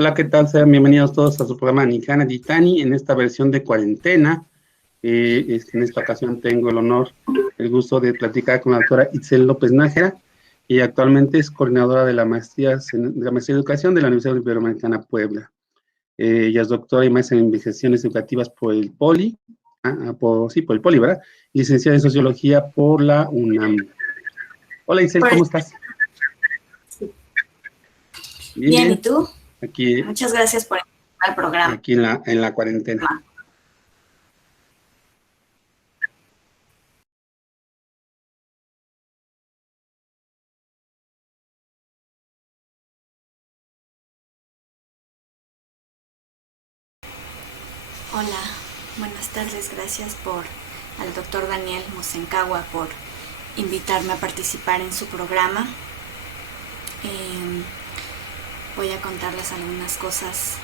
Hola, ¿qué tal? Sean bienvenidos todos a su programa Nijana Ditani en esta versión de cuarentena. En esta ocasión tengo el honor, el gusto de platicar con la doctora Itzel López Nájera, y actualmente es coordinadora de la maestría de educación de la Universidad Iberoamericana Puebla. Ella es doctora y maestra en investigaciones educativas por el POLI, por el POLI, ¿verdad? Y licenciada en sociología por la UNAM. Hola Itzel, ¿cómo estás? Bien, Bien, ¿y bien. tú? Aquí, Muchas gracias por invitarme al programa. aquí en la cuarentena. Hola, buenas tardes. Gracias al doctor Daniel Mosencagua por invitarme a participar en su programa. Voy a contarles algunas cosas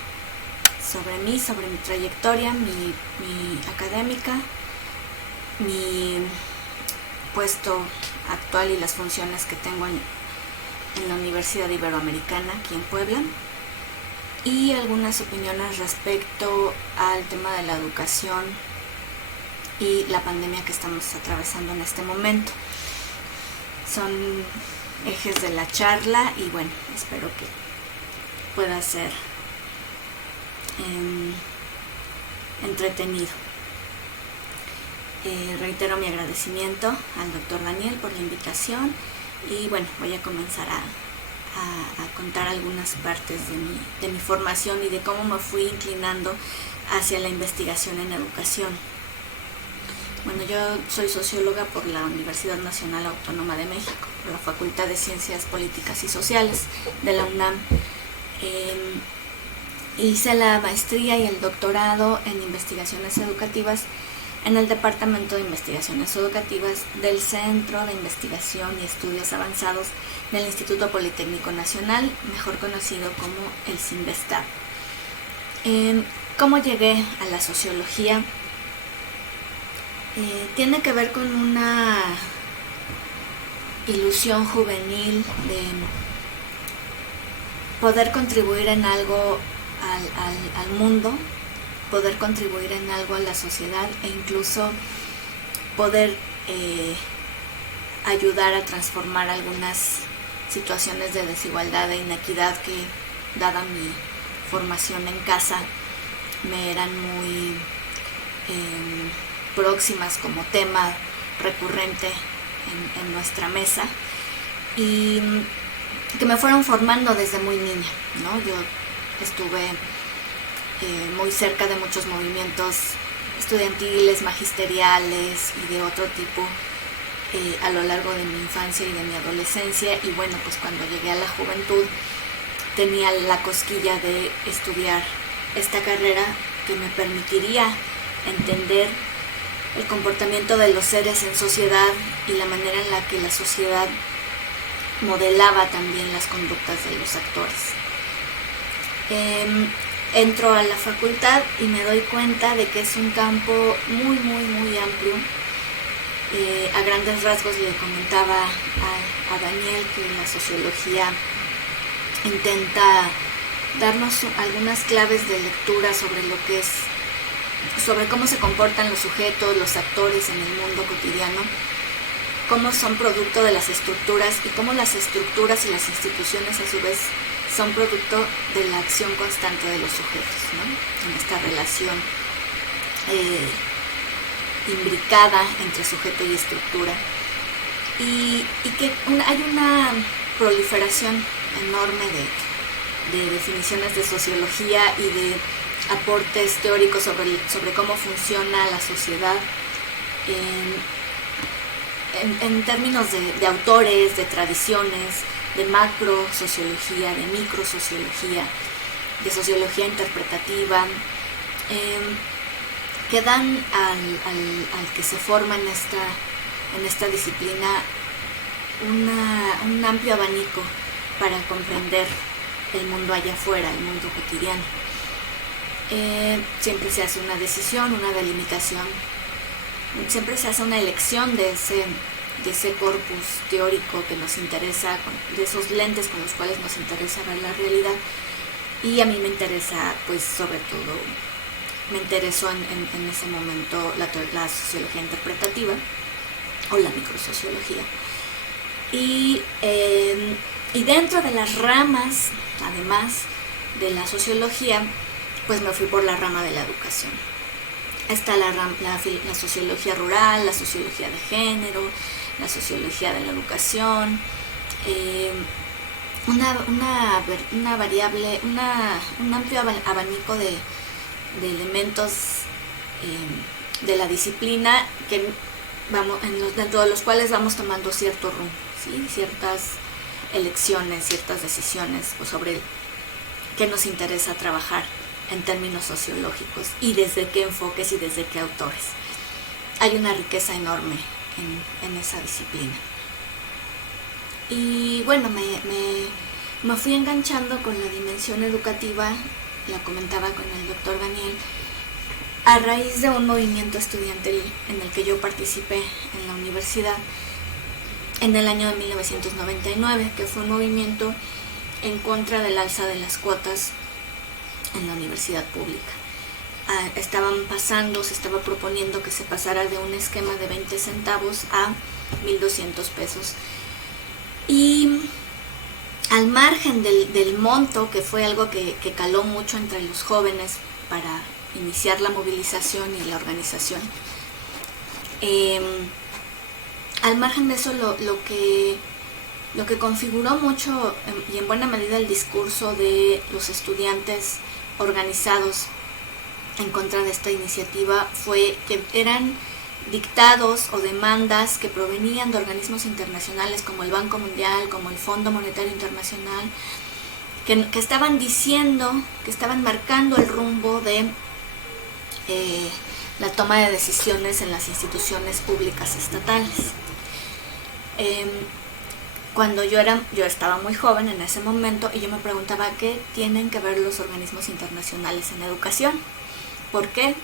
sobre mí, sobre mi trayectoria, mi académica, mi puesto actual y las funciones que tengo en la Universidad Iberoamericana aquí en Puebla, y algunas opiniones respecto al tema de la educación y la pandemia que estamos atravesando en este momento. Son ejes de la charla y bueno, espero que pueda ser entretenido. Reitero mi agradecimiento al doctor Daniel por la invitación y bueno, voy a comenzar a contar algunas partes de mi formación y de cómo me fui inclinando hacia la investigación en educación. Bueno, yo soy socióloga por la Universidad Nacional Autónoma de México, por la Facultad de Ciencias Políticas y Sociales de la UNAM. Hice la maestría y el doctorado en investigaciones educativas en el Departamento de Investigaciones Educativas del Centro de Investigación y Estudios Avanzados del Instituto Politécnico Nacional, mejor conocido como el CINVESTAB. ¿Cómo llegué a la sociología? Tiene que ver con una ilusión juvenil de poder contribuir en algo al mundo, poder contribuir en algo a la sociedad e incluso poder ayudar a transformar algunas situaciones de desigualdad e inequidad que, dada mi formación en casa, me eran muy próximas como tema recurrente en nuestra mesa y que me fueron formando desde muy niña, ¿no? Yo estuve muy cerca de muchos movimientos estudiantiles, magisteriales y de otro tipo a lo largo de mi infancia y de mi adolescencia, y bueno, pues cuando llegué a la juventud tenía la cosquilla de estudiar esta carrera que me permitiría entender el comportamiento de los seres en sociedad y la manera en la que la sociedad modelaba también las conductas de los actores. Entro a la facultad y me doy cuenta de que es un campo muy, muy, muy amplio. A grandes rasgos le comentaba a Daniel que la sociología intenta darnos algunas claves de lectura sobre lo que es, sobre cómo se comportan los sujetos, los actores en el mundo cotidiano, cómo son producto de las estructuras y cómo las estructuras y las instituciones a su vez son producto de la acción constante de los sujetos, ¿no? En esta relación imbricada entre sujeto y estructura, y que hay una proliferación enorme de definiciones de sociología y de aportes teóricos sobre cómo funciona la sociedad en términos de autores, de tradiciones, de macro sociología, de micro sociología, de sociología interpretativa, que dan al que se forma en esta disciplina un amplio abanico para comprender el mundo allá afuera, el mundo cotidiano. Siempre se hace una decisión, una delimitación, siempre se hace una elección de ese corpus teórico que nos interesa, de esos lentes con los cuales nos interesa ver la realidad. Y a mí me interesa, pues sobre todo, me interesó en ese momento la sociología interpretativa o la microsociología. Y dentro de las ramas, además de la sociología, pues me fui por la rama de la educación. Está la sociología rural, la sociología de género, la sociología de la educación, una variable, un amplio abanico de elementos de la disciplina que dentro de los cuales vamos tomando cierto rumbo, ¿sí? Ciertas elecciones, ciertas decisiones sobre qué nos interesa trabajar en términos sociológicos y desde qué enfoques y desde qué autores. Hay una riqueza enorme en esa disciplina. Y bueno, me fui enganchando con la dimensión educativa, la comentaba con el doctor Daniel, a raíz de un movimiento estudiantil en el que yo participé en la universidad en el año de 1999, que fue un movimiento en contra del alza de las cuotas en la universidad pública. Se estaba proponiendo que se pasara de un esquema de 20 centavos a 1,200 pesos. Y al margen del monto, que fue algo que caló mucho entre los jóvenes para iniciar la movilización y la organización, al margen de eso lo que configuró mucho y en buena medida el discurso de los estudiantes organizados en contra de esta iniciativa fue que eran dictados o demandas que provenían de organismos internacionales como el Banco Mundial, como el Fondo Monetario Internacional, que estaban diciendo, que estaban marcando el rumbo de la toma de decisiones en las instituciones públicas estatales. Cuando yo estaba muy joven en ese momento y yo me preguntaba qué tienen que ver los organismos internacionales en educación. ¿Por qué?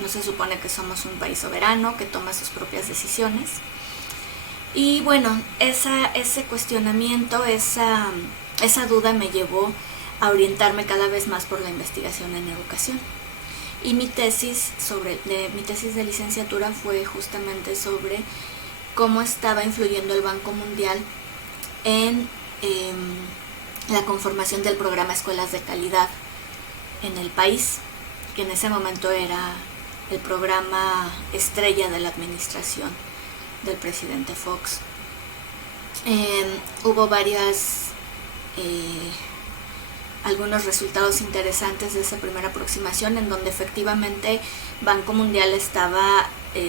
No se supone que somos un país soberano que toma sus propias decisiones. Y bueno, ese cuestionamiento, esa duda me llevó a orientarme cada vez más por la investigación en educación. Y mi tesis de licenciatura fue justamente sobre cómo estaba influyendo el Banco Mundial en la conformación del programa Escuelas de Calidad en el país, que en ese momento era el programa estrella de la administración del presidente Fox. Hubo algunos resultados interesantes de esa primera aproximación, en donde efectivamente Banco Mundial estaba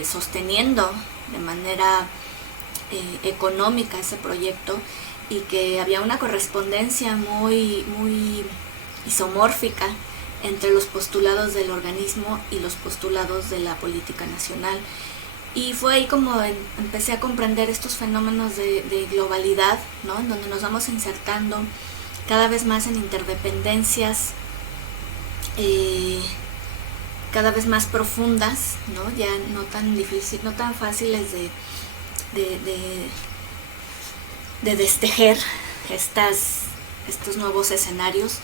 sosteniendo de manera económica ese proyecto y que había una correspondencia muy, muy isomórfica entre los postulados del organismo y los postulados de la política nacional. Y fue ahí como empecé a comprender estos fenómenos de globalidad, ¿no? En donde nos vamos insertando cada vez más en interdependencias cada vez más profundas, ¿no? Ya no tan fáciles de destejer estos nuevos escenarios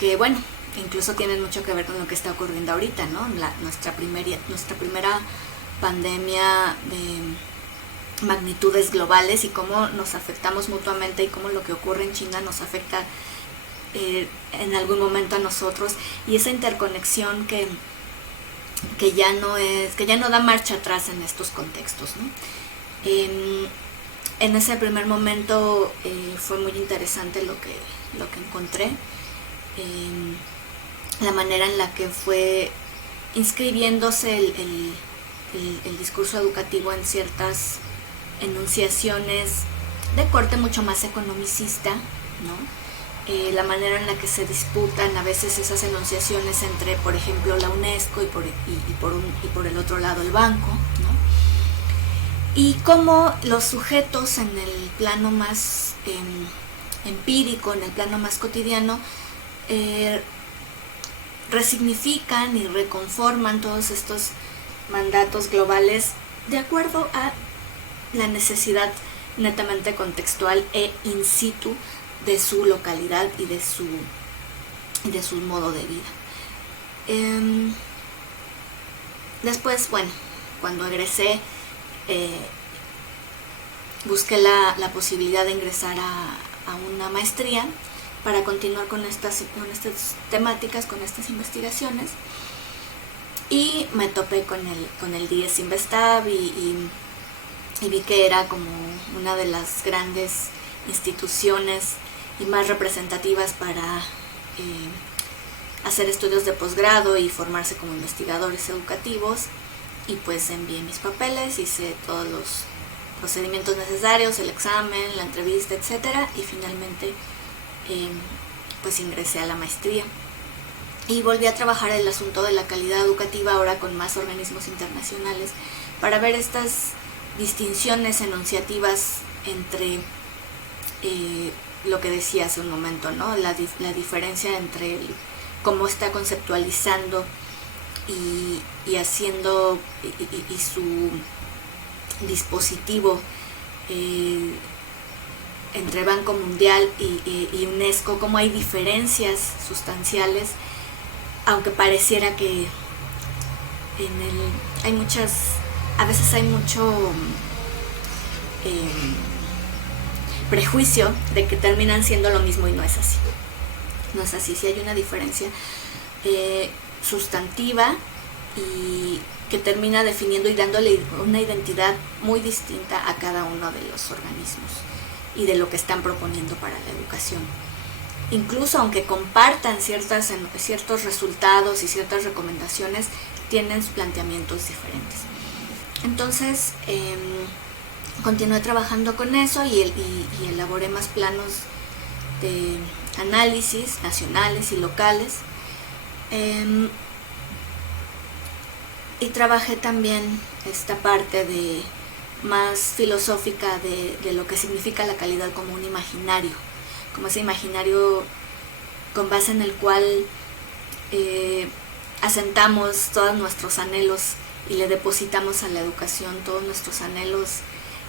que, bueno, incluso tienen mucho que ver con lo que está ocurriendo ahorita, ¿no? Nuestra primera pandemia de magnitudes globales y cómo nos afectamos mutuamente y cómo lo que ocurre en China nos afecta en algún momento a nosotros, y esa interconexión que ya no da marcha atrás en estos contextos, ¿no? En ese primer momento fue muy interesante lo que encontré, la manera en la que fue inscribiéndose el discurso educativo en ciertas enunciaciones de corte mucho más economicista, ¿no? La manera en la que se disputan a veces esas enunciaciones entre, por ejemplo, la UNESCO y por el otro lado el banco, ¿no? Y cómo los sujetos en el plano más empírico, en el plano más cotidiano, resignifican y reconforman todos estos mandatos globales de acuerdo a la necesidad netamente contextual e in situ de su localidad y de y de su modo de vida. Después, bueno, cuando egresé, busqué la posibilidad de ingresar a una maestría para continuar con estas temáticas, con estas investigaciones, y me topé con el DIES Investav y vi que era como una de las grandes instituciones y más representativas para hacer estudios de posgrado y formarse como investigadores educativos. Y pues envié mis papeles, hice todos los procedimientos necesarios, el examen, la entrevista, etcétera, y finalmente pues ingresé a la maestría y volví a trabajar el asunto de la calidad educativa, ahora con más organismos internacionales, para ver estas distinciones enunciativas entre lo que decía hace un momento, ¿no? La diferencia entre cómo está conceptualizando y haciendo y su dispositivo entre Banco Mundial y UNESCO, cómo hay diferencias sustanciales, aunque pareciera que a veces hay mucho prejuicio de que terminan siendo lo mismo, y no es así. No es así, sí hay una diferencia sustantiva y que termina definiendo y dándole una identidad muy distinta a cada uno de los organismos y de lo que están proponiendo para la educación. Incluso aunque compartan ciertos resultados y ciertas recomendaciones, tienen planteamientos diferentes. Entonces, continué trabajando con eso y elaboré más planos de análisis nacionales y locales. Y trabajé también esta parte más filosófica de lo que significa la calidad como un imaginario, como ese imaginario con base en el cual asentamos todos nuestros anhelos y le depositamos a la educación todos nuestros anhelos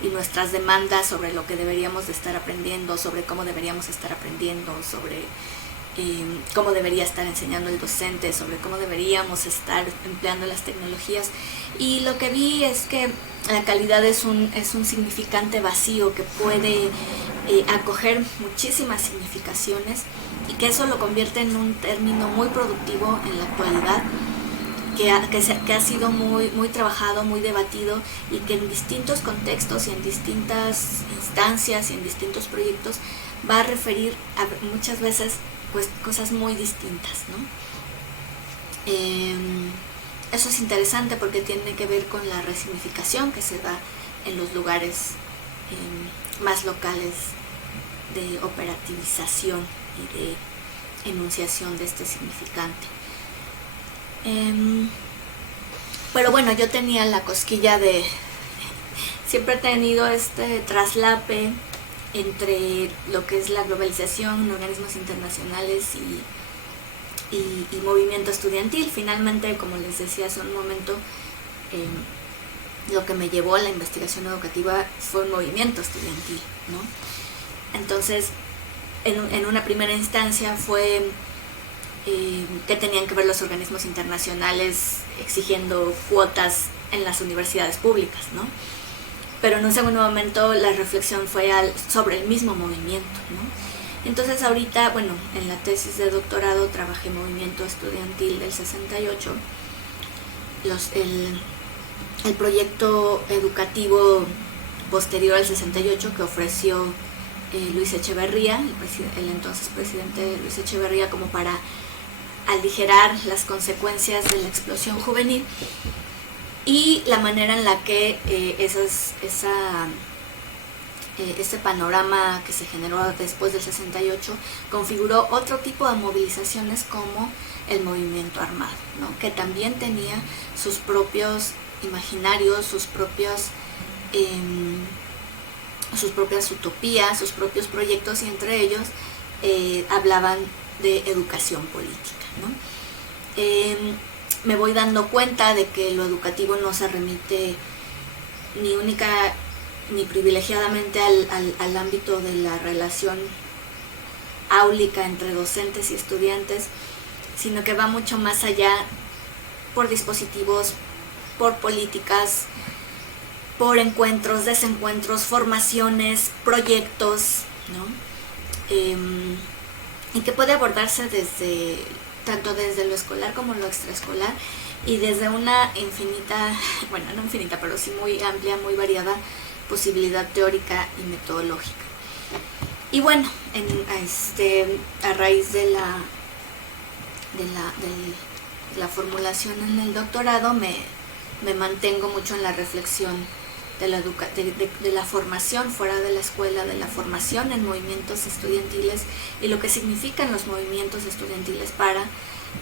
y nuestras demandas sobre lo que deberíamos de estar aprendiendo, sobre cómo deberíamos estar aprendiendo, sobre cómo debería estar enseñando el docente, sobre cómo deberíamos estar empleando las tecnologías. Y lo que vi es que la calidad es un significante vacío que puede acoger muchísimas significaciones, y que eso lo convierte en un término muy productivo en la actualidad, que ha sido muy, muy trabajado, muy debatido, y que en distintos contextos y en distintas instancias y en distintos proyectos va a referir muchas veces pues cosas muy distintas, ¿no? Eso es interesante porque tiene que ver con la resignificación que se da en los lugares más locales de operativización y de enunciación de este significante. Pero bueno, yo tenía la cosquilla siempre he tenido este traslape entre lo que es la globalización, organismos internacionales y movimiento estudiantil. Finalmente, como les decía hace un momento, lo que me llevó a la investigación educativa fue un movimiento estudiantil, ¿no? Entonces, en una primera instancia fue que tenían que ver los organismos internacionales exigiendo cuotas en las universidades públicas, ¿no? Pero en un segundo momento la reflexión fue sobre el mismo movimiento, ¿no? Entonces ahorita, bueno, en la tesis de doctorado trabajé movimiento estudiantil del 68, el proyecto educativo posterior al 68 que ofreció Luis Echeverría, el entonces presidente Luis Echeverría, como para aligerar las consecuencias de la explosión juvenil, y la manera en la que ese panorama que se generó después del 68 configuró otro tipo de movilizaciones como el movimiento armado, ¿no? Que también tenía sus propios imaginarios, sus propias utopías, sus propios proyectos, y entre ellos hablaban de educación política, ¿no? Me voy dando cuenta de que lo educativo no se remite ni única ni privilegiadamente al ámbito de la relación áulica entre docentes y estudiantes, sino que va mucho más allá, por dispositivos, por políticas, por encuentros, desencuentros, formaciones, proyectos, ¿no? Y que puede abordarse tanto desde lo escolar como lo extraescolar, y desde una infinita, bueno, no infinita, pero sí muy amplia, muy variada posibilidad teórica y metodológica. Y bueno, a raíz de la formulación en el doctorado, me mantengo mucho en la reflexión de la formación fuera de la escuela, de la formación en movimientos estudiantiles y lo que significan los movimientos estudiantiles para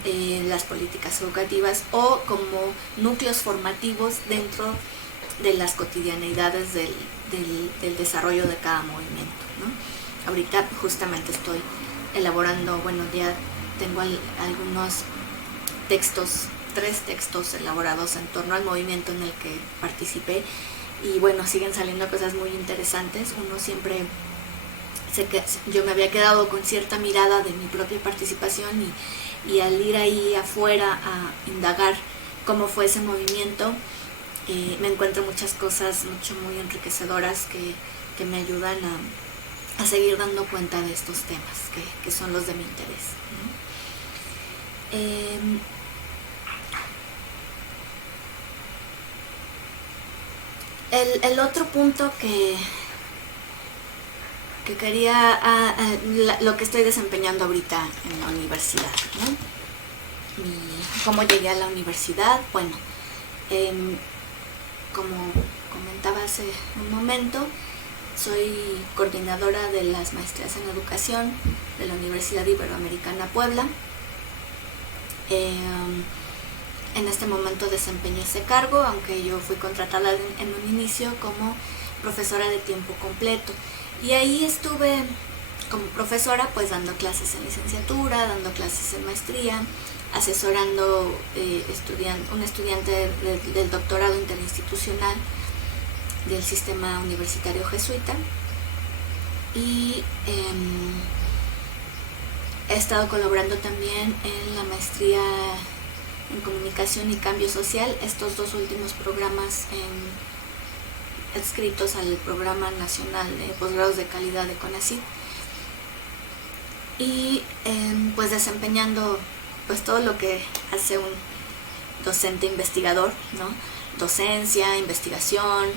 las políticas educativas, o como núcleos formativos dentro de las cotidianeidades del desarrollo de cada movimiento, ¿no? Ahorita justamente estoy elaborando, bueno, ya tengo algunos textos, 3 textos elaborados en torno al movimiento en el que participé, y bueno, siguen saliendo cosas muy interesantes. Uno siempre, yo me había quedado con cierta mirada de mi propia participación, y al ir ahí afuera a indagar cómo fue ese movimiento, me encuentro muchas cosas muy enriquecedoras que me ayudan a seguir dando cuenta de estos temas que son los de mi interés, ¿no? El otro punto que quería, lo que estoy desempeñando ahorita en la universidad, ¿no? Y cómo llegué a la universidad. Bueno, como comentaba hace un momento, soy coordinadora de las maestrías en educación de la Universidad Iberoamericana Puebla. En este momento desempeño ese cargo, aunque yo fui contratada en un inicio como profesora de tiempo completo. Y ahí estuve como profesora, pues dando clases en licenciatura, dando clases en maestría, asesorando un estudiante del doctorado interinstitucional del sistema universitario jesuita. Y he estado colaborando también en la maestría en comunicación y cambio social, estos 2 últimos programas adscritos al Programa Nacional de Posgrados de Calidad de CONACYT, y pues desempeñando pues todo lo que hace un docente investigador, ¿no? Docencia, investigación,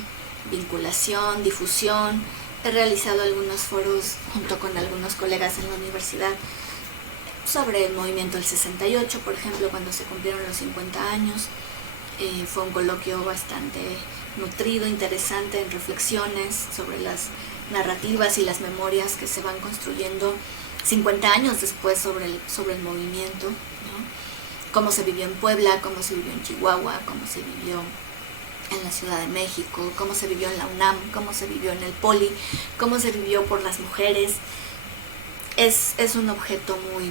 vinculación, difusión. He realizado algunos foros junto con algunos colegas en la universidad sobre el movimiento del 68, por ejemplo, cuando se cumplieron los 50 años. Fue un coloquio bastante nutrido, interesante, en reflexiones sobre las narrativas y las memorias que se van construyendo 50 años después sobre el movimiento, ¿no? Cómo se vivió en Puebla, cómo se vivió en Chihuahua, cómo se vivió en la Ciudad de México, cómo se vivió en la UNAM, cómo se vivió en el Poli, cómo se vivió por las mujeres. Es un objeto muy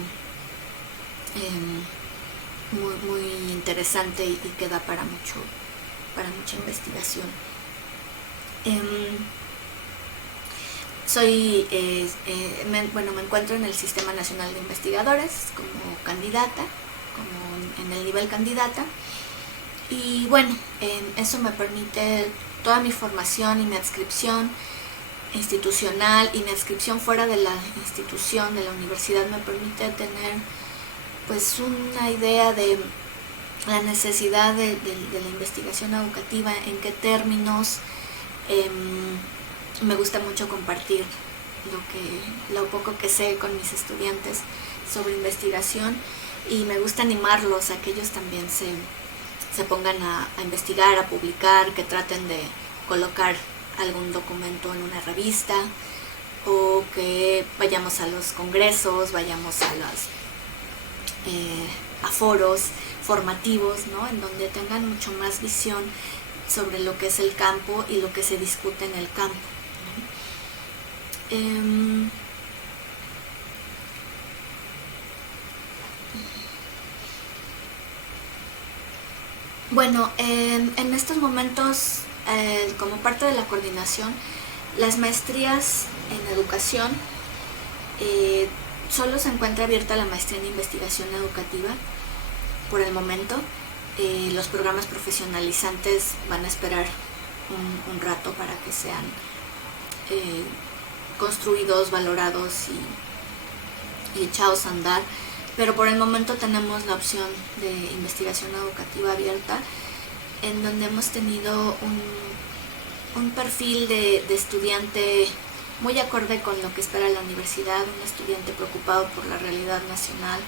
interesante y que da para mucha investigación. Me encuentro en el Sistema Nacional de Investigadores como candidata, como en el nivel candidata, y bueno, eso me permite toda mi formación y mi adscripción institucional y mi adscripción fuera de la institución, de la universidad, me permite tener pues una idea de la necesidad de la investigación educativa, en qué términos. Me gusta mucho compartir lo poco que sé con mis estudiantes sobre investigación, y me gusta animarlos a que ellos también se pongan a investigar, a publicar, que traten de colocar algún documento en una revista, o que vayamos a los congresos, vayamos a foros formativos, ¿no? En donde tengan mucho más visión sobre lo que es el campo y lo que se discute en el campo, ¿no? Bueno, en estos momentos, como parte de la coordinación, las maestrías en educación solo se encuentra abierta la maestría en investigación educativa por el momento. Los programas profesionalizantes van a esperar un rato para que sean construidos, valorados y echados a andar, pero por el momento tenemos la opción de investigación educativa abierta, en donde hemos tenido un perfil de estudiante muy acorde con lo que espera la universidad, un estudiante preocupado por la realidad nacional,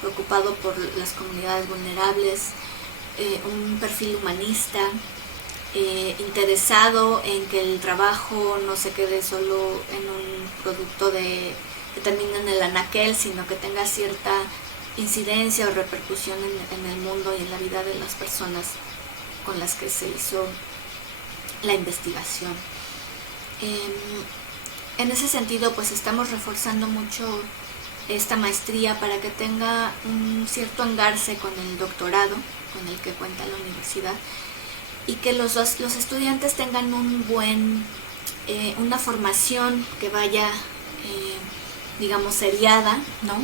preocupado por las comunidades vulnerables, un perfil humanista, interesado en que el trabajo no se quede solo en un producto que termine en el anaquel, sino que tenga cierta incidencia o repercusión en el mundo y en la vida de las personas con las que se hizo la investigación. En ese sentido, pues estamos reforzando mucho esta maestría para que tenga un cierto engarce con el doctorado con el que cuenta la universidad, y que los estudiantes tengan una formación que vaya, digamos, seriada, ¿no?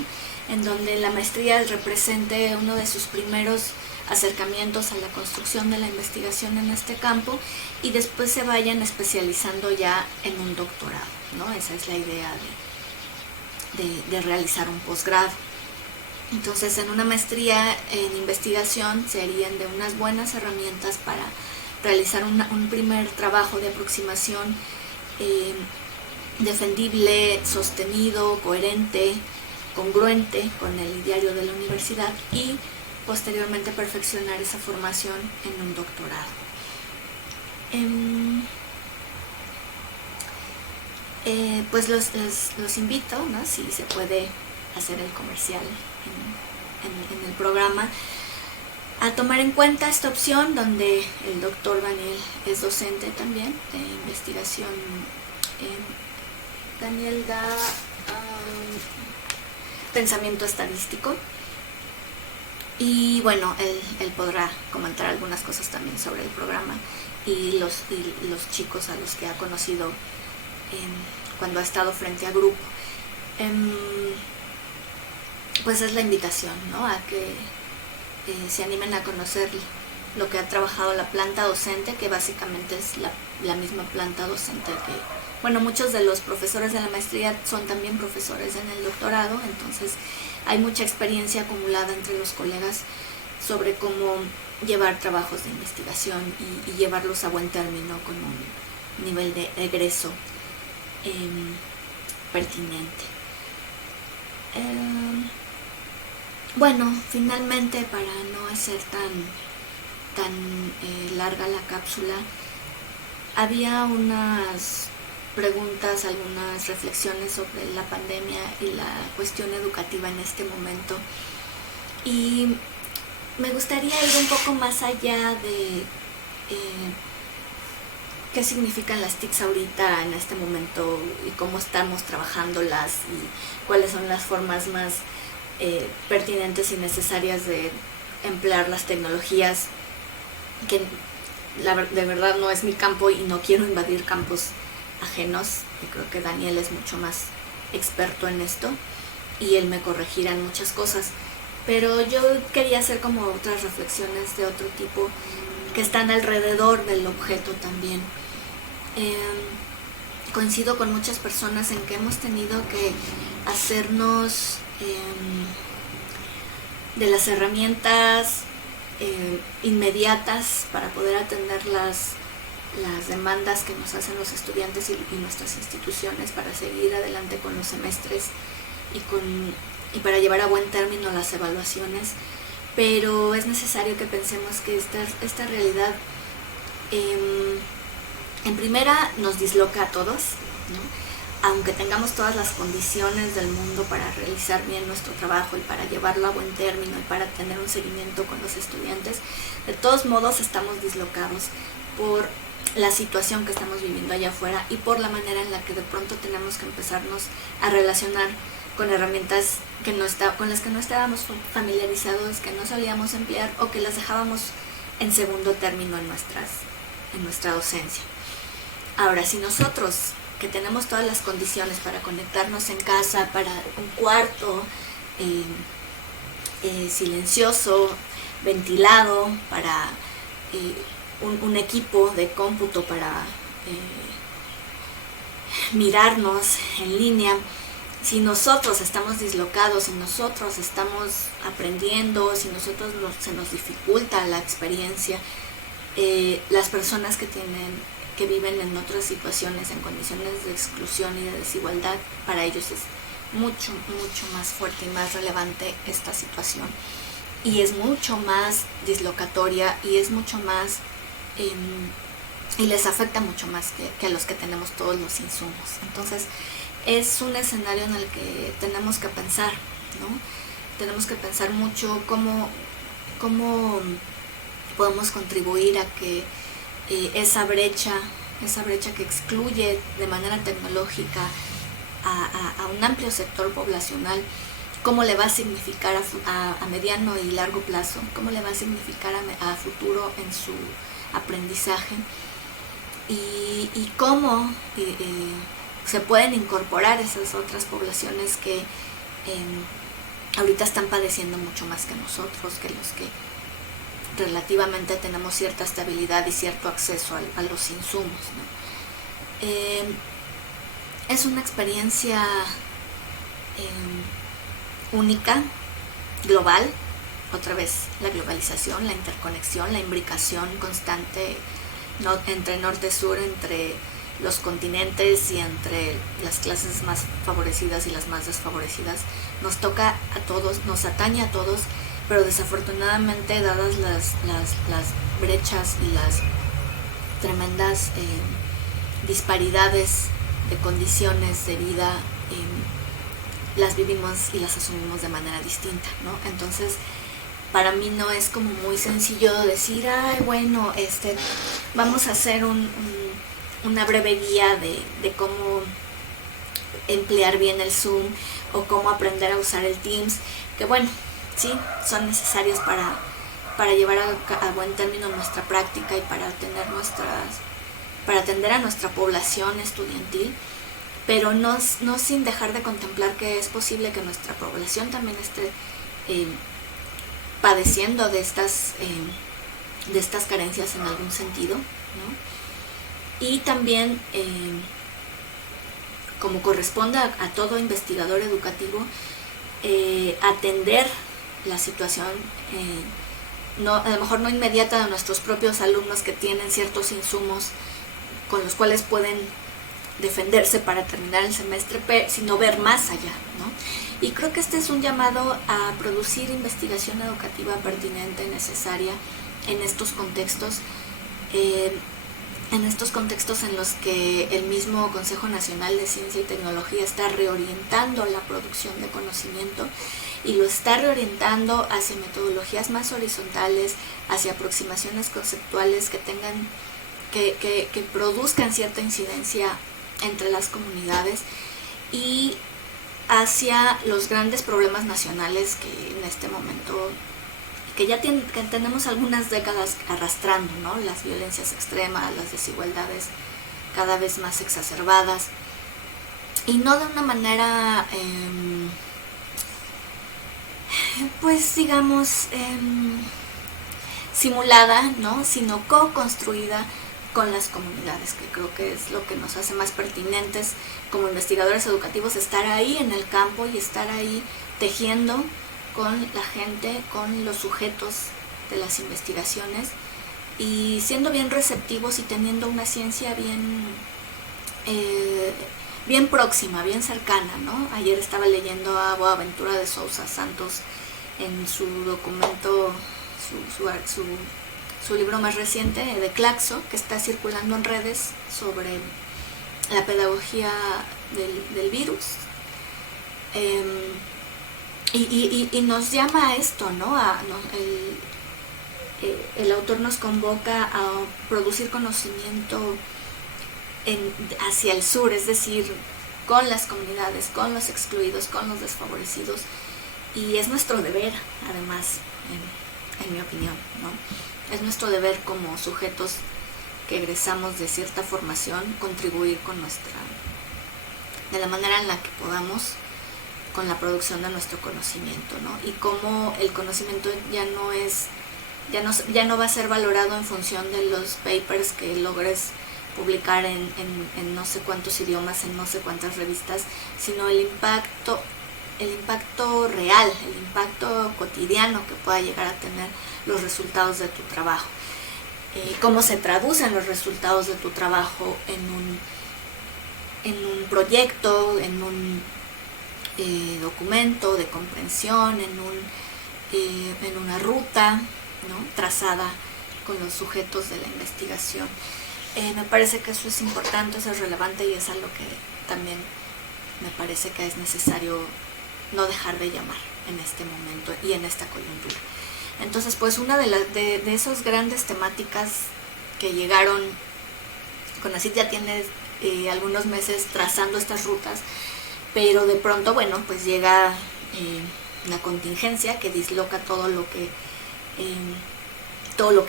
En donde la maestría represente uno de sus primeros acercamientos a la construcción de la investigación en este campo, y después se vayan especializando ya en un doctorado, ¿no? Esa es la idea de realizar un posgrado. Entonces, en una maestría en investigación serían de unas buenas herramientas para realizar un primer trabajo de aproximación defendible, sostenido, coherente, congruente con el ideario de la universidad, y posteriormente perfeccionar esa formación en un doctorado. Pues los invito, ¿no? Si se puede hacer el comercial en el programa, a tomar en cuenta esta opción, donde el doctor Daniel es docente también de investigación. Daniel da pensamiento estadístico, y bueno, él podrá comentar algunas cosas también sobre el programa y los chicos a los que ha conocido cuando ha estado frente a grupo. Pues es la invitación, ¿no? A que se animen a conocer lo que ha trabajado la planta docente, que básicamente es la misma planta docente que, bueno, muchos de los profesores de la maestría son también profesores en el doctorado, entonces hay mucha experiencia acumulada entre los colegas sobre cómo llevar trabajos de investigación y llevarlos a buen término con un nivel de egreso pertinente. Bueno, finalmente, para no hacer tan larga la cápsula, había unas preguntas, algunas reflexiones sobre la pandemia y la cuestión educativa en este momento, y me gustaría ir un poco más allá de qué significan las TICs ahorita en este momento y cómo estamos trabajándolas y cuáles son las formas más pertinentes y necesarias de emplear las tecnologías, que de verdad no es mi campo y no quiero invadir campos ajenos. Yo creo que Daniel es mucho más experto en esto y él me corregirá en muchas cosas, pero yo quería hacer como otras reflexiones de otro tipo que están alrededor del objeto también. Coincido con muchas personas en que hemos tenido que hacernos de las herramientas inmediatas para poder atender las demandas que nos hacen los estudiantes y nuestras instituciones para seguir adelante con los semestres y para llevar a buen término las evaluaciones, pero es necesario que pensemos que esta realidad en primera nos disloca a todos, ¿no? Aunque tengamos todas las condiciones del mundo para realizar bien nuestro trabajo y para llevarlo a buen término y para tener un seguimiento con los estudiantes, de todos modos estamos dislocados por la situación que estamos viviendo allá afuera y por la manera en la que de pronto tenemos que empezarnos a relacionar con herramientas con las que no estábamos familiarizados, que no solíamos emplear o que las dejábamos en segundo término en nuestra docencia. Ahora, si nosotros que tenemos todas las condiciones para conectarnos en casa, para un cuarto silencioso, ventilado, para un equipo de cómputo para mirarnos en línea. Si nosotros estamos dislocados, si nosotros estamos aprendiendo, si nosotros se nos dificulta la experiencia, las personas que viven en otras situaciones, en condiciones de exclusión y de desigualdad, para ellos es mucho, mucho más fuerte y más relevante esta situación. Y es mucho más dislocatoria y es mucho más... y les afecta mucho más que a los que tenemos todos los insumos. Entonces, es un escenario en el que tenemos que pensar, ¿no? Tenemos que pensar mucho cómo podemos contribuir a que esa brecha que excluye de manera tecnológica a un amplio sector poblacional, cómo le va a significar a mediano y largo plazo, cómo le va a significar a futuro en su aprendizaje, y cómo se pueden incorporar esas otras poblaciones que ahorita están padeciendo mucho más que nosotros, que los que relativamente tenemos cierta estabilidad y cierto acceso a los insumos, ¿no? Es una experiencia única, global, otra vez la globalización, la interconexión, la imbricación constante entre norte-sur, entre los continentes y entre las clases más favorecidas y las más desfavorecidas. Nos toca a todos, nos atañe a todos, pero desafortunadamente, dadas las brechas y las tremendas disparidades de condiciones de vida, las vivimos y las asumimos de manera distinta, ¿no? Entonces, para mí no es como muy sencillo decir, ay, bueno, vamos a hacer una breve guía de cómo emplear bien el Zoom o cómo aprender a usar el Teams, que bueno, sí, son necesarios para llevar a buen término nuestra práctica y para atender a nuestra población estudiantil, pero no sin dejar de contemplar que es posible que nuestra población también esté padeciendo de estas carencias en algún sentido, ¿no? Y también, como corresponde a todo investigador educativo, atender la situación, a lo mejor no inmediata, de nuestros propios alumnos que tienen ciertos insumos con los cuales pueden defenderse para terminar el semestre, sino ver más allá, ¿no? Y creo que este es un llamado a producir investigación educativa pertinente, necesaria en estos contextos, en los que el mismo Consejo Nacional de Ciencia y Tecnología está reorientando la producción de conocimiento y lo está reorientando hacia metodologías más horizontales, hacia aproximaciones conceptuales que produzcan cierta incidencia entre las comunidades y hacia los grandes problemas nacionales que en este momento, que ya que tenemos algunas décadas arrastrando, ¿no? Las violencias extremas, las desigualdades cada vez más exacerbadas, y no de una manera, pues digamos, simulada, ¿no? Sino co-construida con las comunidades, que creo que es lo que nos hace más pertinentes como investigadores educativos, estar ahí en el campo y estar ahí tejiendo con la gente, con los sujetos de las investigaciones, y siendo bien receptivos y teniendo una ciencia bien próxima, bien cercana, ¿no? Ayer estaba leyendo a Boaventura de Sousa Santos en su documento, su libro más reciente, de Claxo, que está circulando en redes sobre la pedagogía del virus. Y nos llama a esto, ¿no? El autor nos convoca a producir conocimiento hacia el sur, es decir, con las comunidades, con los excluidos, con los desfavorecidos, y es nuestro deber, además, en mi opinión, ¿no? Es nuestro deber como sujetos que egresamos de cierta formación, contribuir con de la manera en la que podamos, con la producción de nuestro conocimiento, ¿no? Y cómo el conocimiento ya no va a ser valorado en función de los papers que logres publicar en no sé cuántos idiomas, en no sé cuántas revistas, sino el impacto real, el impacto cotidiano que pueda llegar a tener los resultados de tu trabajo. Cómo se traducen los resultados de tu trabajo en un proyecto, en un documento de comprensión, en una ruta, ¿no?, trazada con los sujetos de la investigación. Me parece que eso es importante, eso es relevante y es algo que también me parece que es necesario no dejar de llamar en este momento y en esta coyuntura. Entonces, pues una de esas grandes temáticas que llegaron, CONACYT ya tiene algunos meses trazando estas rutas, pero de pronto, bueno, pues llega la contingencia que disloca todo lo que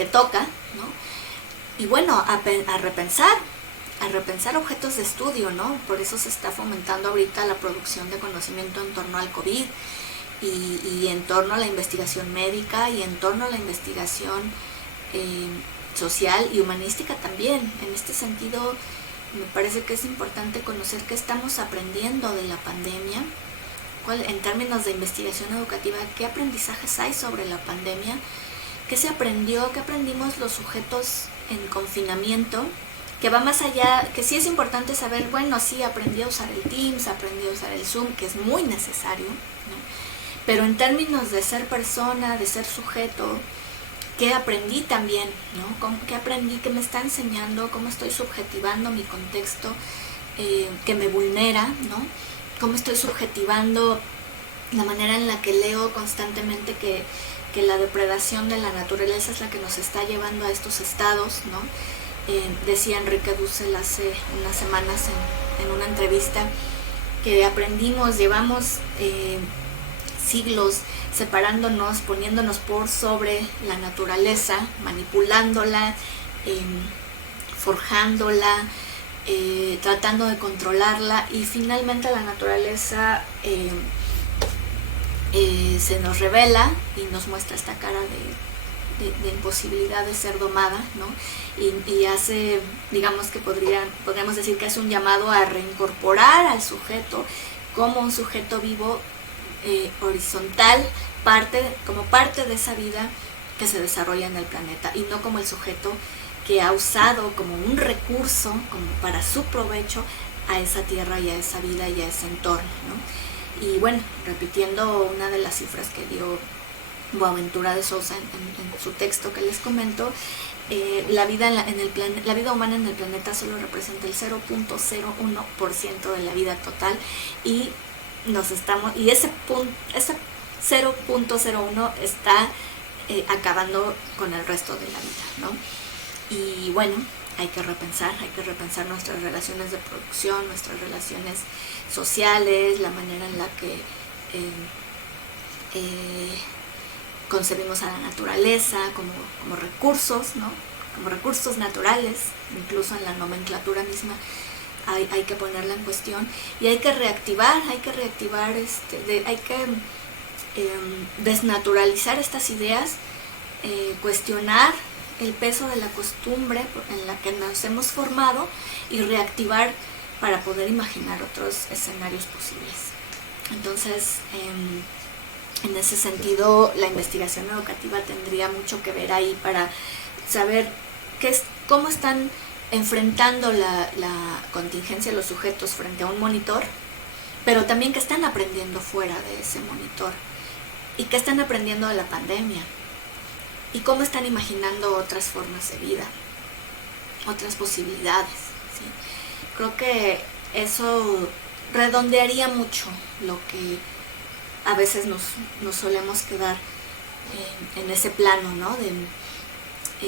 toca, ¿no? Y bueno, a repensar objetos de estudio, ¿no? Por eso se está fomentando ahorita la producción de conocimiento en torno al COVID y en torno a la investigación médica y en torno a la investigación social y humanística también. En este sentido, me parece que es importante conocer qué estamos aprendiendo de la pandemia, en términos de investigación educativa, qué aprendizajes hay sobre la pandemia, qué se aprendió, qué aprendimos los sujetos en confinamiento, que va más allá, que sí es importante saber, bueno, sí, aprendí a usar el Teams, aprendí a usar el Zoom, que es muy necesario, ¿no? Pero en términos de ser persona, de ser sujeto, ¿qué aprendí también, ¿no? ¿Qué aprendí? ¿Qué me está enseñando? ¿Cómo estoy subjetivando mi contexto que me vulnera, ¿no? ¿Cómo estoy subjetivando la manera en la que leo constantemente que la depredación de la naturaleza es la que nos está llevando a estos estados, ¿no? Decía Enrique Dussel hace unas semanas en una entrevista que llevamos siglos separándonos, poniéndonos por sobre la naturaleza, manipulándola, forjándola, tratando de controlarla, y finalmente la naturaleza se nos revela y nos muestra esta cara de imposibilidad de ser domada, ¿no? Y hace, digamos que podríamos decir que es un llamado a reincorporar al sujeto como un sujeto vivo, horizontal, como parte de esa vida que se desarrolla en el planeta, y no como el sujeto que ha usado como un recurso, como para su provecho, a esa tierra y a esa vida y a ese entorno, ¿no? Y bueno, repitiendo una de las cifras que dio Boaventura de Sousa en su texto que les comento, la vida humana en el planeta solo representa el 0.01% de la vida total, y ese 0.01 está acabando con el resto de la vida, ¿no? Y bueno, hay que repensar nuestras relaciones de producción, nuestras relaciones sociales, la manera en la que concebimos a la naturaleza como recursos, ¿no? Como recursos naturales, incluso en la nomenclatura misma hay que ponerla en cuestión, y hay que reactivar, hay que desnaturalizar estas ideas, cuestionar el peso de la costumbre en la que nos hemos formado y reactivar para poder imaginar otros escenarios posibles. Entonces, en ese sentido, la investigación educativa tendría mucho que ver ahí para saber cómo están enfrentando la contingencia de los sujetos frente a un monitor, pero también qué están aprendiendo fuera de ese monitor y qué están aprendiendo de la pandemia y cómo están imaginando otras formas de vida, otras posibilidades, ¿sí? Creo que eso redondearía mucho lo que a veces nos solemos quedar en ese plano, ¿no? De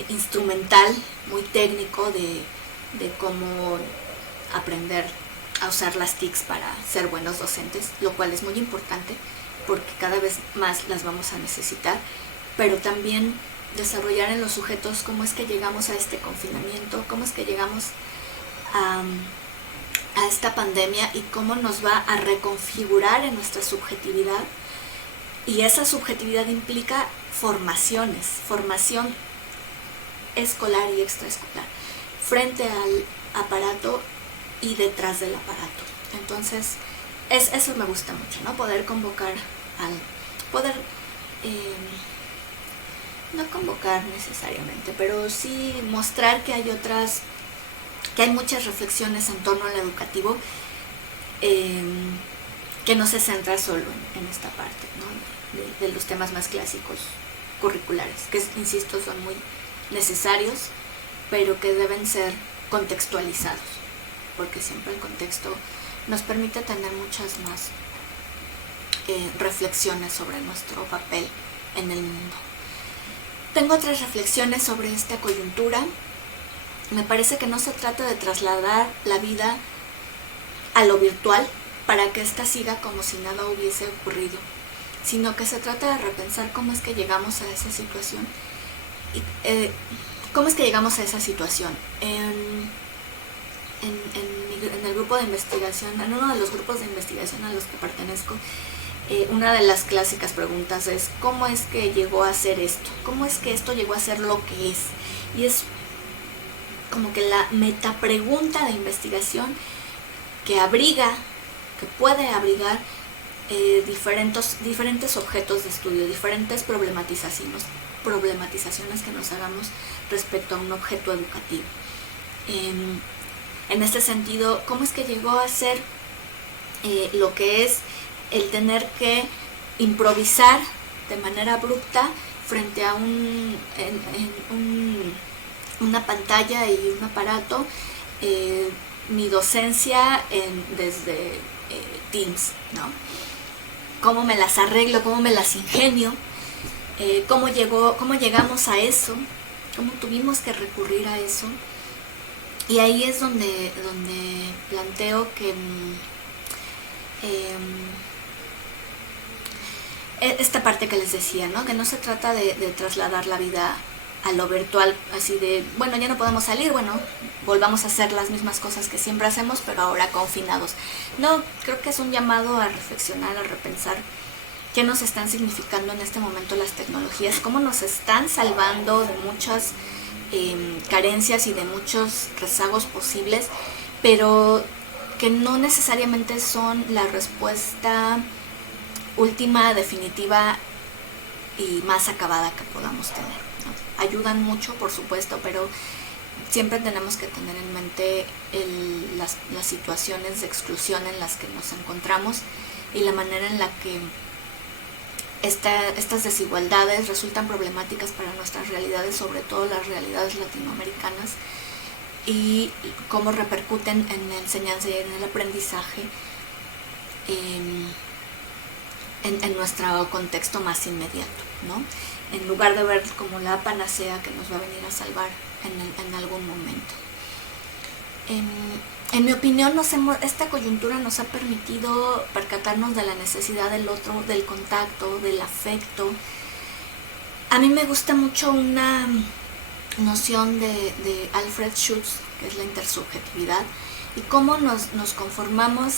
instrumental, muy técnico, de cómo aprender a usar las TICs para ser buenos docentes, lo cual es muy importante porque cada vez más las vamos a necesitar, pero también desarrollar en los sujetos cómo es que llegamos a este confinamiento, cómo es que llegamos a esta pandemia y cómo nos va a reconfigurar en nuestra subjetividad. Y esa subjetividad implica formación escolar y extraescolar, frente al aparato y detrás del aparato. Entonces, eso me gusta mucho, ¿no? Poder convocar no convocar necesariamente, pero sí mostrar que hay muchas reflexiones en torno al educativo, que no se centra solo en esta parte, ¿no? de los temas más clásicos curriculares, que insisto son muy necesarios, pero que deben ser contextualizados, porque siempre el contexto nos permite tener muchas más reflexiones sobre nuestro papel en el mundo. Tengo otras reflexiones sobre esta coyuntura. Me parece que no se trata de trasladar la vida a lo virtual para que ésta siga como si nada hubiese ocurrido, sino que se trata de repensar cómo es que llegamos a esa situación. ¿Cómo es que llegamos a esa situación? En el grupo de investigación, en uno de los grupos de investigación a los que pertenezco, una de las clásicas preguntas es ¿cómo es que llegó a ser esto? ¿Cómo es que esto llegó a ser lo que es? Y es como que la metapregunta de investigación que puede abrigar diferentes objetos de estudio, diferentes problematizaciones que nos hagamos respecto a un objeto educativo. En este sentido, ¿cómo es que llegó a ser lo que es el tener que improvisar de manera abrupta frente a una pantalla y un aparato, mi docencia desde Teams, ¿no? ¿Cómo me las arreglo? ¿Cómo me las ingenio? ¿Cómo llegamos a eso? ¿Cómo tuvimos que recurrir a eso? Y ahí es donde planteo que esta parte que les decía, ¿no? Que no se trata de trasladar la vida a lo virtual, así de, bueno, ya no podemos salir, bueno, volvamos a hacer las mismas cosas que siempre hacemos, pero ahora confinados. No, creo que es un llamado a reflexionar, a repensar qué nos están significando en este momento las tecnologías, cómo nos están salvando de muchas carencias y de muchos rezagos posibles, pero que no necesariamente son la respuesta última, definitiva y más acabada que podamos tener, ¿no? Ayudan mucho, por supuesto, pero siempre tenemos que tener en mente las situaciones de exclusión en las que nos encontramos y la manera en la que estas desigualdades resultan problemáticas para nuestras realidades, sobre todo las realidades latinoamericanas, y cómo repercuten en la enseñanza y en el aprendizaje en nuestro contexto más inmediato, ¿no? En lugar de ver como la panacea que nos va a venir a salvar en algún momento. En mi opinión, esta coyuntura nos ha permitido percatarnos de la necesidad del otro, del contacto, del afecto. A mí me gusta mucho una noción de Alfred Schutz, que es la intersubjetividad, y cómo nos conformamos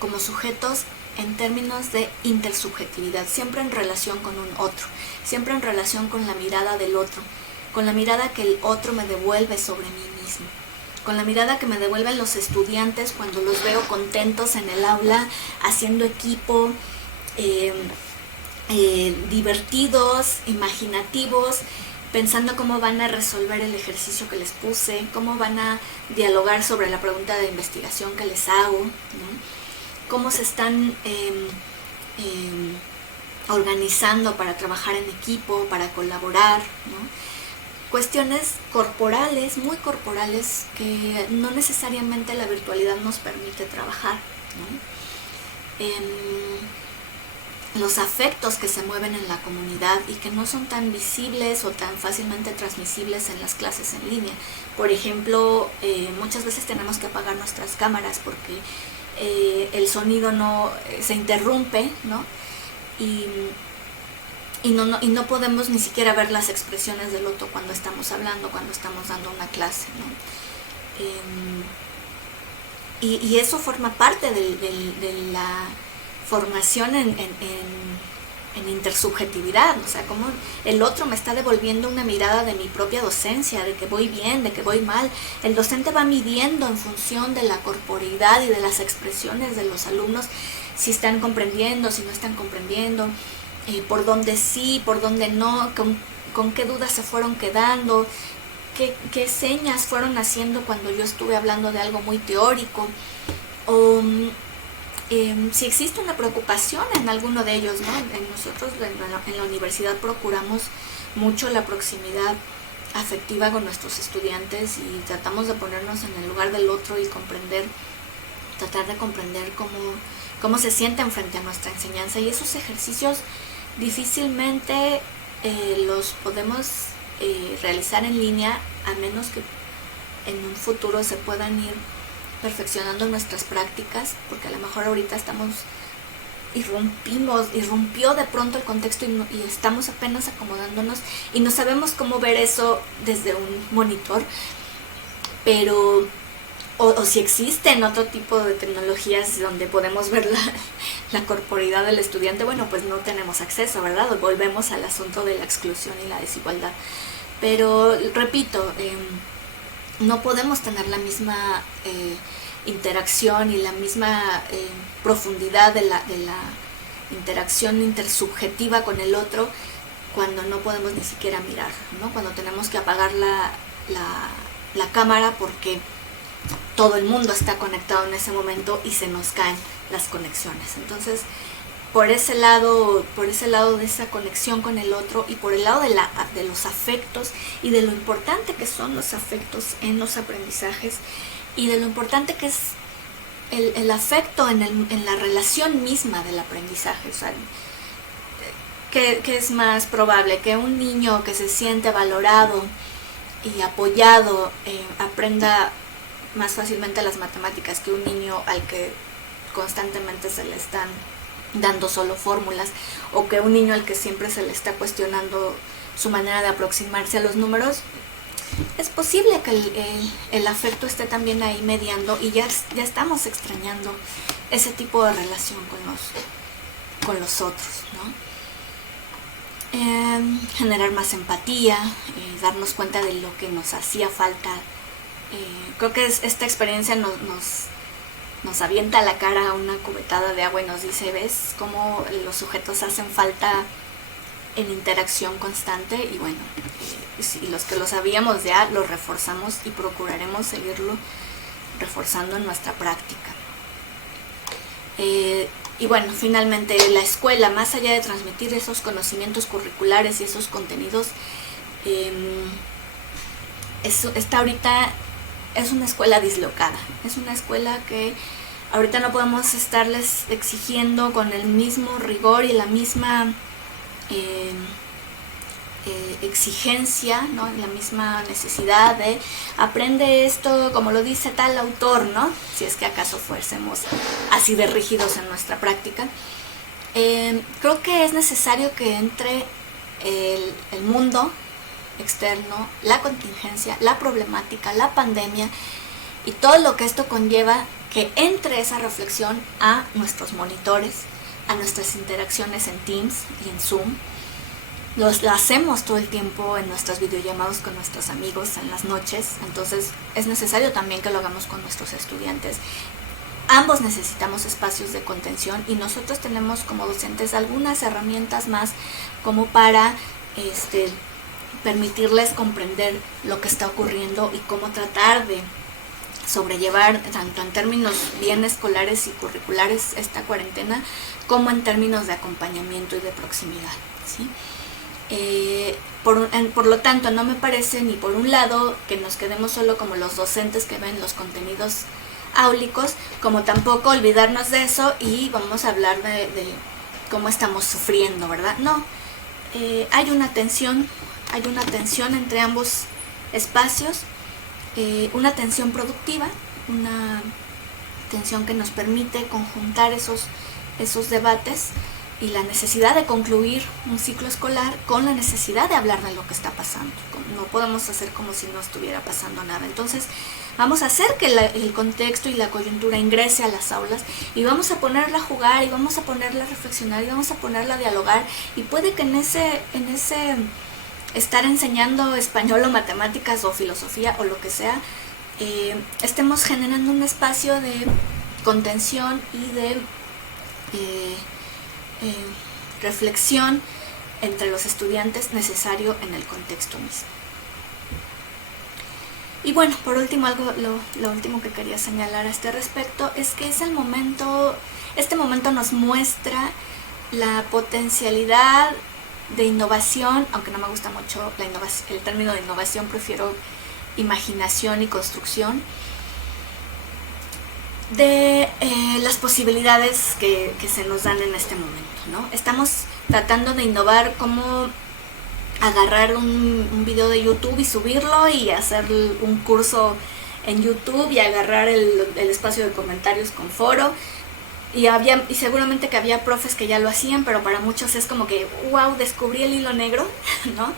como sujetos en términos de intersubjetividad, siempre en relación con un otro, siempre en relación con la mirada del otro, con la mirada que el otro me devuelve sobre mí mismo, con la mirada que me devuelven los estudiantes cuando los veo contentos en el aula, haciendo equipo, divertidos, imaginativos, pensando cómo van a resolver el ejercicio que les puse, cómo van a dialogar sobre la pregunta de investigación que les hago, ¿no? Cómo se están organizando para trabajar en equipo, para colaborar, ¿no? Cuestiones corporales, muy corporales, que no necesariamente la virtualidad nos permite trabajar, ¿no? Los afectos que se mueven en la comunidad y que no son tan visibles o tan fácilmente transmisibles en las clases en línea. Por ejemplo, muchas veces tenemos que apagar nuestras cámaras porque el sonido no se interrumpe, ¿no? Y y no podemos ni siquiera ver las expresiones del otro cuando estamos hablando, cuando estamos dando una clase, ¿no? Y eso forma parte de la formación en intersubjetividad, o sea, como el otro me está devolviendo una mirada de mi propia docencia, de que voy bien, de que voy mal. El docente va midiendo en función de la corporeidad y de las expresiones de los alumnos, si están comprendiendo, si no están comprendiendo, por dónde sí, por dónde no, con qué dudas se fueron quedando, qué señas fueron haciendo cuando yo estuve hablando de algo muy teórico, o si existe una preocupación en alguno de ellos, ¿no? Nosotros en la universidad procuramos mucho la proximidad afectiva con nuestros estudiantes y tratamos de ponernos en el lugar del otro y tratar de comprender cómo se sienten frente a nuestra enseñanza, y esos ejercicios difícilmente los podemos realizar en línea, a menos que en un futuro se puedan ir perfeccionando nuestras prácticas, porque a lo mejor ahorita irrumpió de pronto el contexto y estamos apenas acomodándonos y no sabemos cómo ver eso desde un monitor, pero o si existen otro tipo de tecnologías donde podemos ver la corporeidad del estudiante, bueno, pues no tenemos acceso, ¿verdad? Volvemos al asunto de la exclusión y la desigualdad. Pero, repito, no podemos tener la misma interacción y la misma profundidad de la interacción intersubjetiva con el otro cuando no podemos ni siquiera mirar, ¿no? Cuando tenemos que apagar la cámara porque todo el mundo está conectado en ese momento y se nos caen las conexiones. Entonces, por ese lado de esa conexión con el otro y por el lado de los afectos y de lo importante que son los afectos en los aprendizajes y de lo importante que es el afecto en la relación misma del aprendizaje. O sea, ¿qué es más probable? Que un niño que se siente valorado y apoyado aprenda más fácilmente las matemáticas que un niño al que constantemente se le están dando solo fórmulas, o que un niño al que siempre se le está cuestionando su manera de aproximarse a los números. Es posible que el afecto esté también ahí mediando y ya estamos extrañando ese tipo de relación con los otros, ¿no? Generar más empatía, darnos cuenta de lo que nos hacía falta. Creo que esta experiencia nos avienta a la cara una cubetada de agua y nos dice, ¿ves cómo los sujetos hacen falta en interacción constante? Y bueno, si los que lo sabíamos ya lo reforzamos y procuraremos seguirlo reforzando en nuestra práctica. Y bueno, finalmente la escuela, más allá de transmitir esos conocimientos curriculares y esos contenidos, está ahorita es una escuela dislocada, es una escuela que ahorita no podemos estarles exigiendo con el mismo rigor y la misma exigencia, ¿no? La misma necesidad de aprende esto como lo dice tal autor, ¿no? Si es que acaso fuésemos así de rígidos en nuestra práctica. Creo que es necesario que entre el mundo externo, la contingencia, la problemática, la pandemia y todo lo que esto conlleva, que entre esa reflexión a nuestros monitores, a nuestras interacciones en Teams y en Zoom. Lo hacemos todo el tiempo en nuestras videollamadas con nuestros amigos en las noches, entonces es necesario también que lo hagamos con nuestros estudiantes. Ambos necesitamos espacios de contención y nosotros tenemos como docentes algunas herramientas más como para permitirles comprender lo que está ocurriendo y cómo tratar de sobrellevar tanto en términos bien escolares y curriculares esta cuarentena como en términos de acompañamiento y de proximidad, ¿sí? Por lo tanto, no me parece ni por un lado que nos quedemos solo como los docentes que ven los contenidos áulicos, como tampoco olvidarnos de eso y vamos a hablar de cómo estamos sufriendo, ¿verdad? No, hay una tensión entre ambos espacios, una tensión productiva, una tensión que nos permite conjuntar esos debates y la necesidad de concluir un ciclo escolar con la necesidad de hablar de lo que está pasando. No podemos hacer como si no estuviera pasando nada. Entonces vamos a hacer que el contexto y la coyuntura ingrese a las aulas y vamos a ponerla a jugar y vamos a ponerla a reflexionar y vamos a ponerla a dialogar, y puede que en ese estar enseñando español o matemáticas o filosofía o lo que sea, estemos generando un espacio de contención y de reflexión entre los estudiantes necesario en el contexto mismo. Y bueno, por último, lo último que quería señalar a este respecto es que este momento nos muestra la potencialidad de innovación, aunque no me gusta mucho el término de innovación, prefiero imaginación y construcción, de las posibilidades que se nos dan en este momento, ¿no? Estamos tratando de innovar cómo agarrar un video de YouTube y subirlo y hacer un curso en YouTube y agarrar el espacio de comentarios con foro, y seguramente que había profes que ya lo hacían, pero para muchos es como que wow, descubrí el hilo negro, ¿no?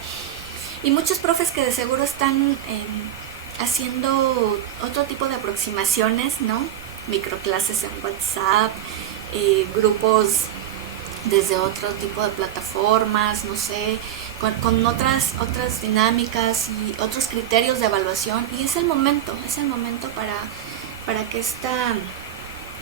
Y muchos profes que de seguro están haciendo otro tipo de aproximaciones, ¿no? Microclases en WhatsApp, grupos desde otro tipo de plataformas, no sé, con otras dinámicas y otros criterios de evaluación, y es el momento para que esta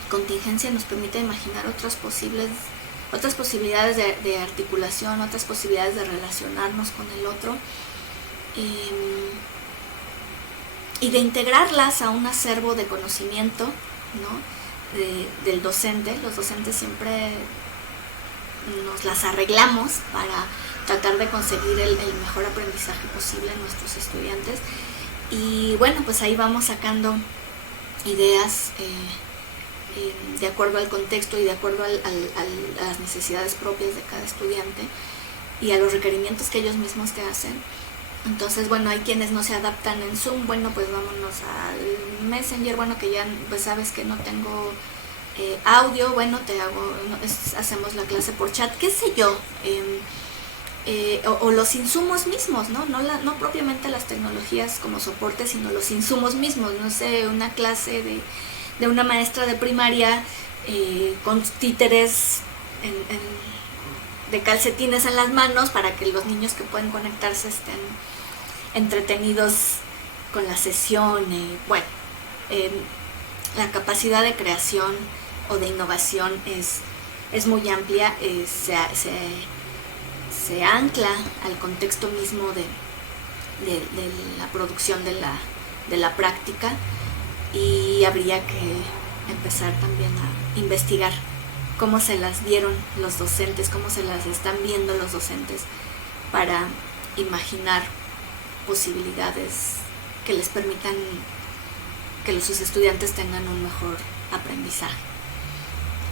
contingencia nos permita imaginar otras posibilidades de articulación, otras posibilidades de relacionarnos con el otro, y de integrarlas a un acervo de conocimiento, ¿no? Del docente. Los docentes siempre nos las arreglamos para tratar de conseguir el mejor aprendizaje posible en nuestros estudiantes, y bueno, pues ahí vamos sacando ideas de acuerdo al contexto y de acuerdo a las necesidades propias de cada estudiante y a los requerimientos que ellos mismos te hacen. Entonces, bueno, hay quienes no se adaptan en Zoom, bueno, pues vámonos al Messenger, bueno, que ya pues sabes que no tengo audio, bueno, hacemos la clase por chat, qué sé yo, o los insumos mismos, ¿no? No propiamente las tecnologías como soporte, sino los insumos mismos, no sé, una clase de una maestra de primaria con títeres de calcetines en las manos para que los niños que pueden conectarse estén entretenidos con la sesión. Bueno, la capacidad de creación o de innovación es muy amplia, se ancla al contexto mismo de la producción de la práctica, y habría que empezar también a investigar cómo se las dieron los docentes, cómo se las están viendo los docentes para imaginar posibilidades que les permitan que sus estudiantes tengan un mejor aprendizaje.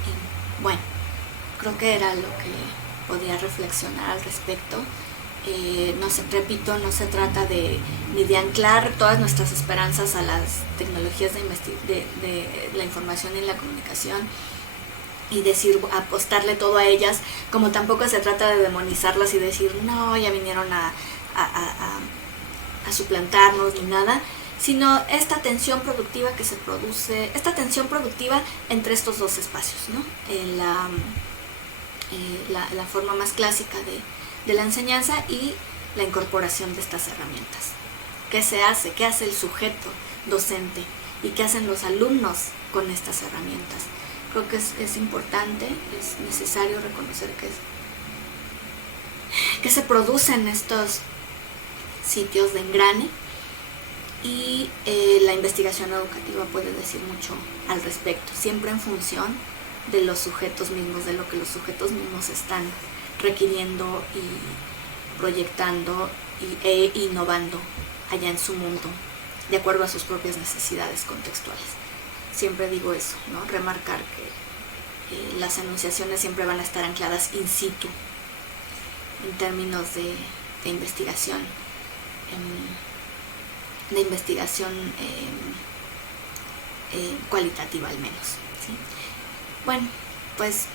Y bueno, creo que era lo que podía reflexionar al respecto. No se trata ni de anclar todas nuestras esperanzas a las tecnologías de la información y la comunicación y decir, apostarle todo a ellas, como tampoco se trata de demonizarlas y decir, no, ya vinieron a suplantarnos ni nada, sino esta tensión productiva que se produce, esta tensión productiva entre estos dos espacios, ¿no? La forma más clásica de la enseñanza y la incorporación de estas herramientas. ¿Qué se hace? ¿Qué hace el sujeto docente? ¿Y qué hacen los alumnos con estas herramientas? Creo que es importante, es necesario reconocer que se producen estos sitios de engrane, y la investigación educativa puede decir mucho al respecto, siempre en función de los sujetos mismos, de lo que los sujetos mismos están requiriendo y proyectando e innovando allá en su mundo, de acuerdo a sus propias necesidades contextuales. Siempre digo eso, ¿no? Remarcar que las enunciaciones siempre van a estar ancladas in situ, en términos de investigación, cualitativa al menos, ¿sí? Bueno, pues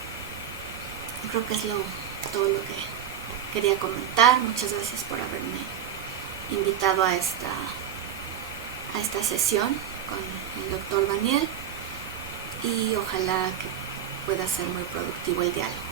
creo que es todo lo que quería comentar. Muchas gracias por haberme invitado a esta sesión con el doctor Daniel, y ojalá que pueda ser muy productivo el diálogo.